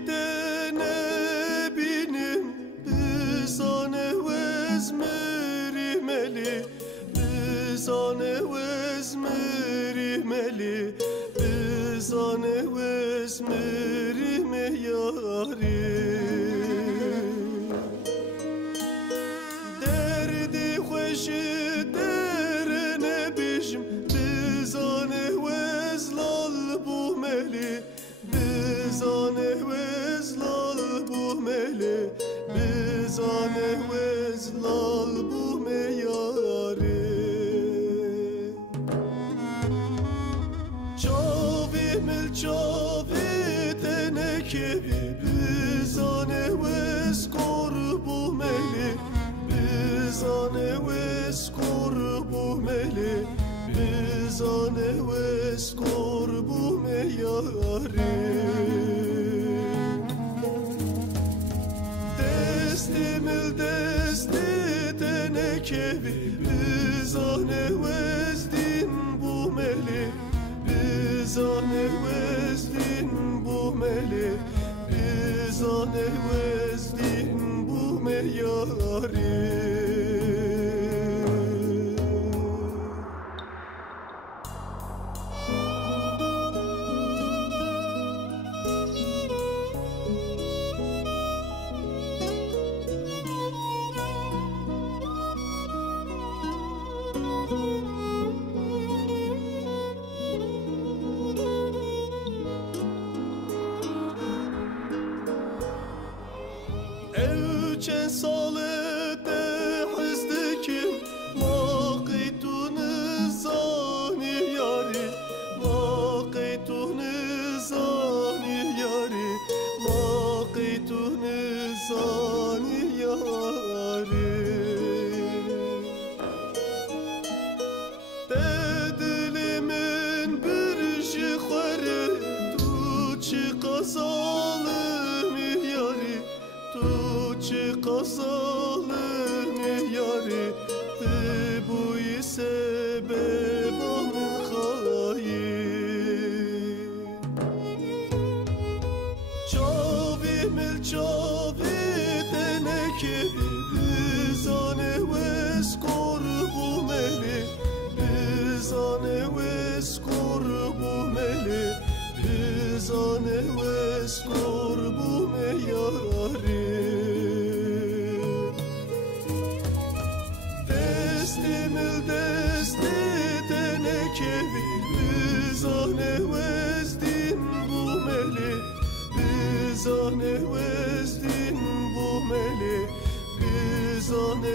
روشکتنه بینیم بزانه وزمری ملی بزانه وزمری ملی بزانه وزمری میاری دردی خوش درنه بیشم بزانه وزلال بو ملی بزانه وزلال بو ملی بزانه وزلال بو میاری چاوی مل چاوی تنکوی بزانه وزکور بو ملی بزانه وزکور بو ملی بزانه وزکور بو میاری دستی مل دستی تنکوی بزانه وزدین بو ملی بزانه وزدین بو ملی بزانه وزدین بو میاری چه ساله ده حزدکیم واقعی تو نزانی یاری واقعی تو نزانی یاری واقعی تو نزانی یاری ده دلی من برشی خوره تو چی قصالم یاری تو چی قصالم یاری ده بوی سببم خواهی چاوی مل چاوی تنکوی بزانه وزکور بو ملی بزانه وزکور بو ملی بزانه وزکور بو میاری دستی مل دستی تنکوی بزانه وزدین بو ملی بزانه وزدین بو ملی بزانه